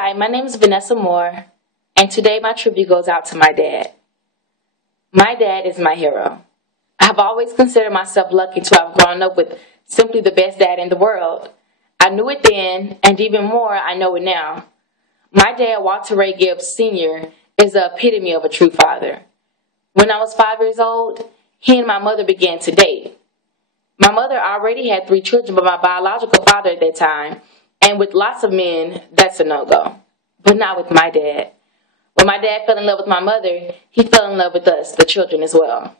Hi, my name is Vanessa Moore, and today my tribute goes out to my dad. My dad is my hero. I have always considered myself lucky to have grown up with simply the best dad in the world. I knew it then, and even more, I know it now. My dad, Walter Ray Gibbs Sr., is the epitome of a true father. When I was 5 years old, he and my mother began to date. My mother already had 3 children, but my biological father at that time, and with lots of men, that's a no-go. But not with my dad. When my dad fell in love with my mother, he fell in love with us, the children, as well.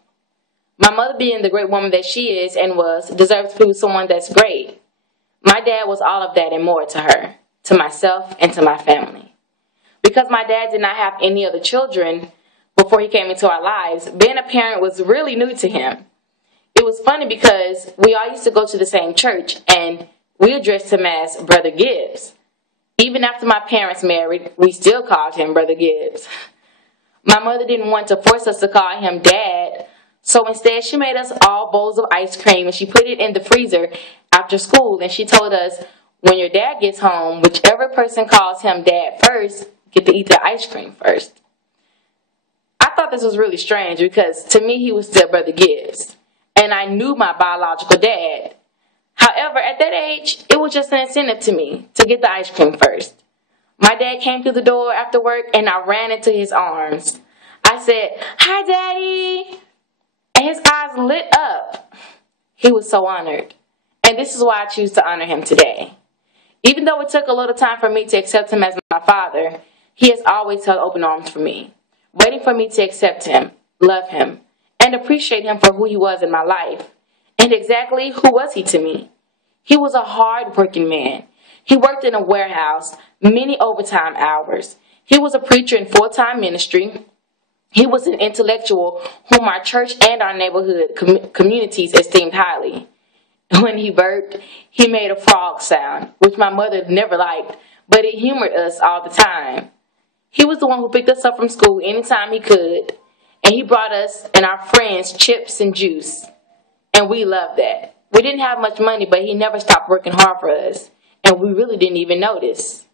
My mother, being the great woman that she is and was, deserves to be with someone that's great. My dad was all of that and more to her, to myself, and to my family. Because my dad did not have any other children before he came into our lives, being a parent was really new to him. It was funny because we all used to go to the same church, and we addressed him as Brother Gibbs. Even after my parents married, we still called him Brother Gibbs. My mother didn't want to force us to call him Dad, so instead she made us all bowls of ice cream and she put it in the freezer after school, and she told us, when your dad gets home, whichever person calls him Dad first, get to eat the ice cream first. I thought this was really strange because to me he was still Brother Gibbs, and I knew my biological dad. However, at that age, it was just an incentive to me to get the ice cream first. My dad came through the door after work, and I ran into his arms. I said, "Hi, Daddy!" And his eyes lit up. He was so honored. And this is why I choose to honor him today. Even though it took a little time for me to accept him as my father, he has always held open arms for me, waiting for me to accept him, love him, and appreciate him for who he was in my life. And exactly who was he to me? He was a hard-working man. He worked in a warehouse, many overtime hours. He was a preacher in full-time ministry. He was an intellectual whom our church and our neighborhood communities esteemed highly. When he burped, he made a frog sound, which my mother never liked, but it humored us all the time. He was the one who picked us up from school anytime he could, and he brought us and our friends chips and juice. And we loved that. We didn't have much money, but he never stopped working hard for us, and we really didn't even notice.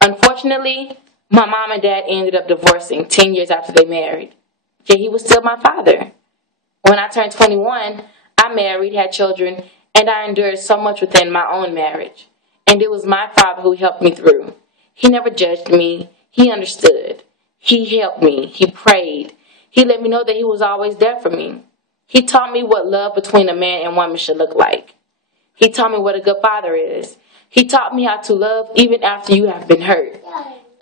Unfortunately, my mom and dad ended up divorcing 10 years after they married. Yet he was still my father. When I turned 21, I married, had children, and I endured so much within my own marriage. And it was my father who helped me through. He never judged me. He understood. He helped me. He prayed. He let me know that he was always there for me. He taught me what love between a man and woman should look like. He taught me what a good father is. He taught me how to love even after you have been hurt.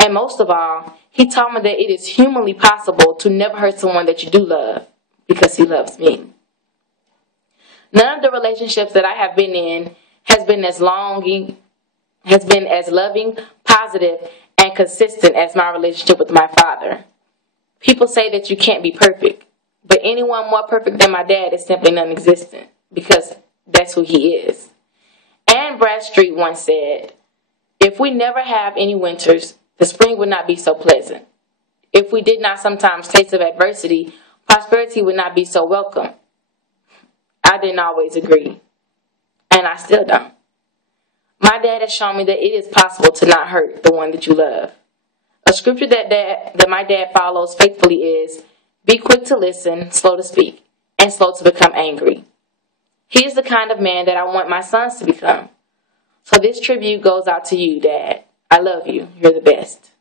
And most of all, he taught me that it is humanly possible to never hurt someone that you do love because he loves me. None of the relationships that I have been in has been as loving, positive, and consistent as my relationship with my father. People say that you can't be perfect, but anyone more perfect than my dad is simply non-existent because that's who he is. Anne Bradstreet once said, "If we never have any winters, the spring would not be so pleasant. If we did not sometimes taste of adversity, prosperity would not be so welcome." I didn't always agree, and I still don't. My dad has shown me that it is possible to not hurt the one that you love. A scripture that my dad follows faithfully is, "Be quick to listen, slow to speak, and slow to become angry." He is the kind of man that I want my sons to become. So this tribute goes out to you, Dad. I love you. You're the best.